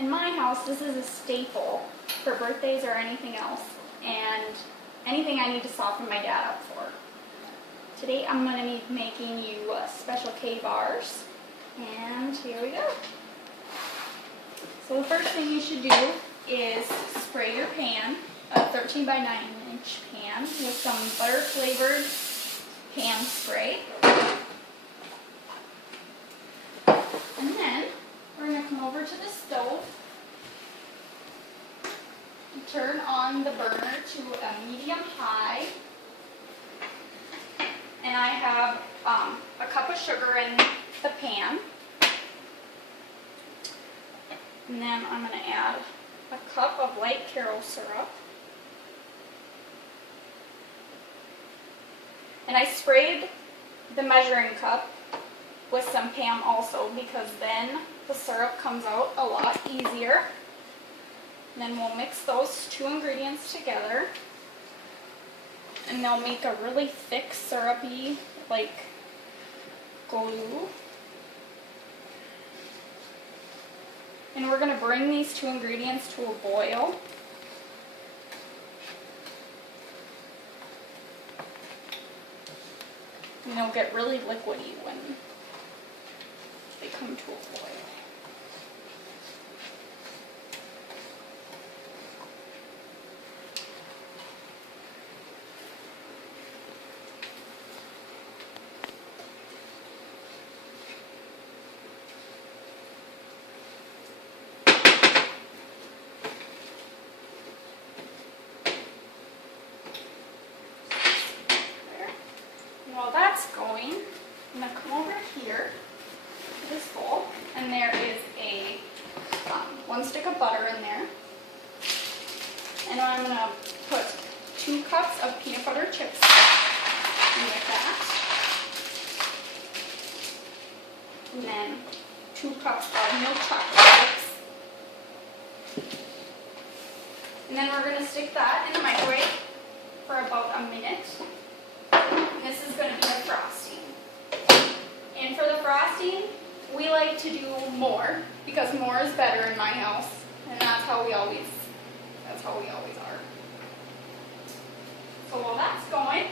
In my house, this is a staple for birthdays or anything else, and anything I need to soften my dad up for. Today I'm going to be making you Special K bars, and here we go. So the first thing you should do is spray your pan, a 13 by 9 inch pan, with some butter flavored pan spray. And then we're going to come over to the stove and turn on the burner to a medium high. And I have a cup of sugar in the pan. And then I'm going to add a cup of light Karo syrup. And I sprayed the measuring cup with some Pam also, because then the syrup comes out a lot easier. And then we'll mix those two ingredients together, and they'll make a really thick syrupy like glue. And we're going to bring these two ingredients to a boil. And they'll get really liquidy when they come to a boil. While that's going, I'm going to come over here to this bowl, and there is a 1 stick of butter in there. And I'm going to put 2 cups of peanut butter chips in with that. And then 2 cups of milk chocolate chips. And then we're going to stick that in the microwave for about a minute. And this is going to be the frosting. And for the frosting, we like to do more, because more is better in my house, and that's how we always are. So while that's going,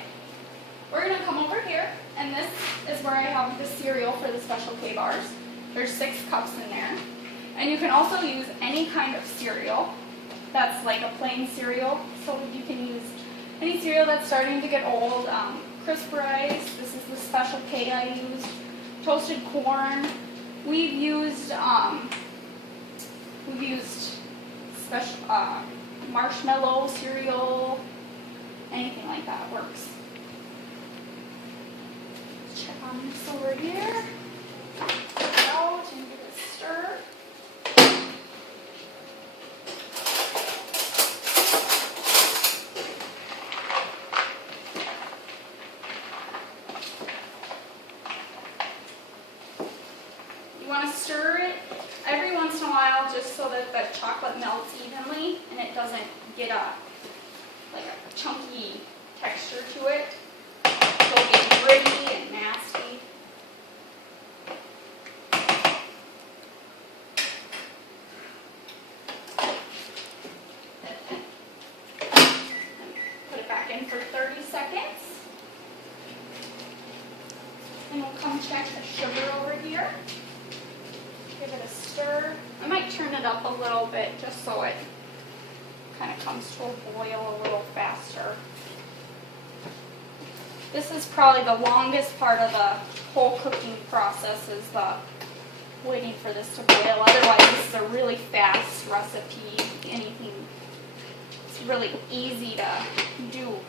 we're going to come over here, and this is where I have the cereal for the Special K bars. There's 6 cups in there. And you can also use any kind of cereal that's like a plain cereal. So you can use any cereal that's starting to get old. Crisp rice, this is the Special K I used, toasted corn. We've used special marshmallow cereal, anything like that works. Let's check on this over here. Take it out and give it a stir. You want to stir it every once in a while, just so that the chocolate melts evenly and it doesn't get a chunky texture to it. It'll get gritty and nasty. Put it back in for 30 seconds. And we'll come check the sugar over here. Give it a stir. I might turn it up a little bit just so it kind of comes to a boil a little faster. This is probably the longest part of the whole cooking process, is the waiting for this to boil. Otherwise, this is a really fast recipe. It's really easy to do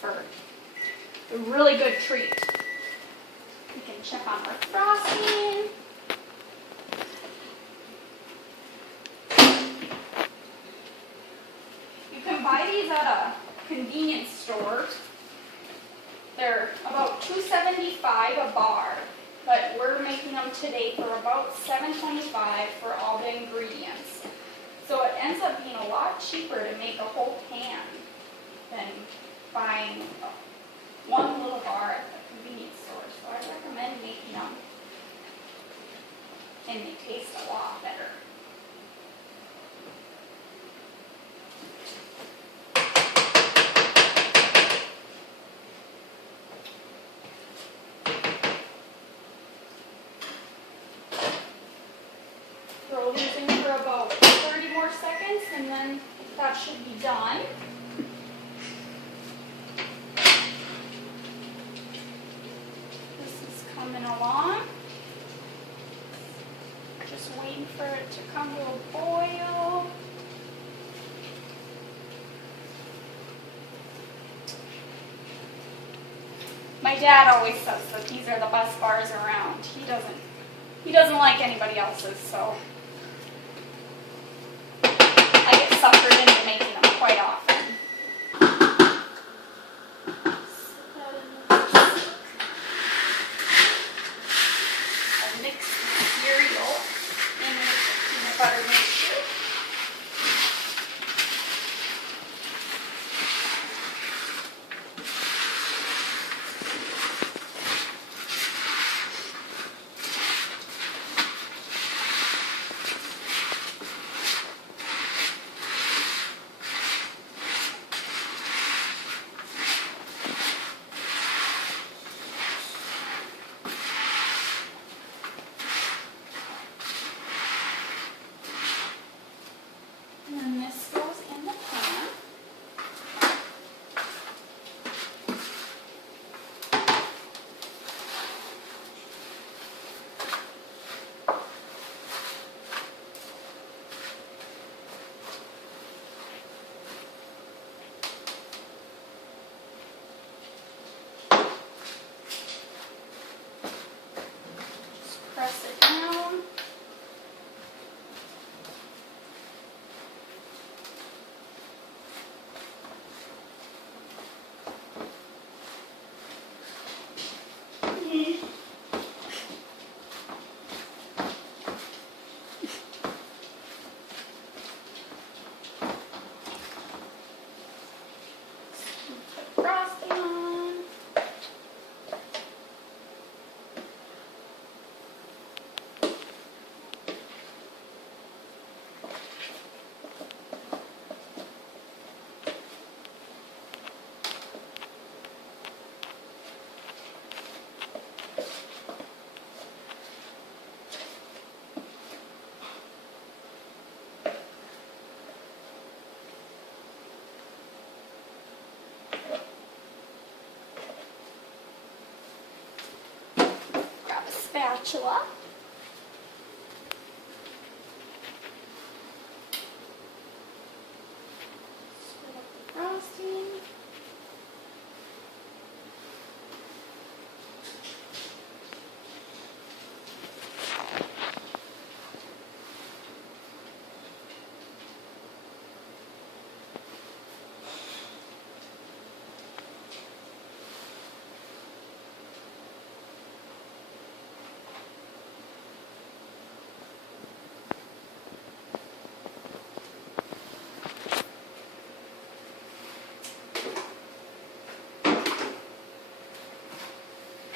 for a really good treat. We can check on our frosting. You can buy these at a convenience store. They're about $2.75 a bar, but we're making them today for about $7.25 for all the ingredients. So it ends up being a lot cheaper to make a whole pan than buying one little bar at the convenience store. So I recommend making them, and they taste a lot better. seconds, and then that should be done. This is coming along. Just waiting for it to come to a boil. My dad always says that these are the best bars around. He doesn't like anybody else's, so I get suckered into making them quite often. I'll mix the cereal in with the peanut butter mixture. And then this goes in the pan. Just press it down. Put frosting on. Grab a spatula. Spread up the frosting.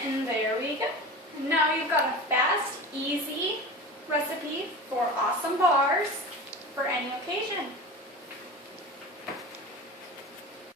And there we go. Now you've got a fast, easy recipe for awesome bars for any occasion.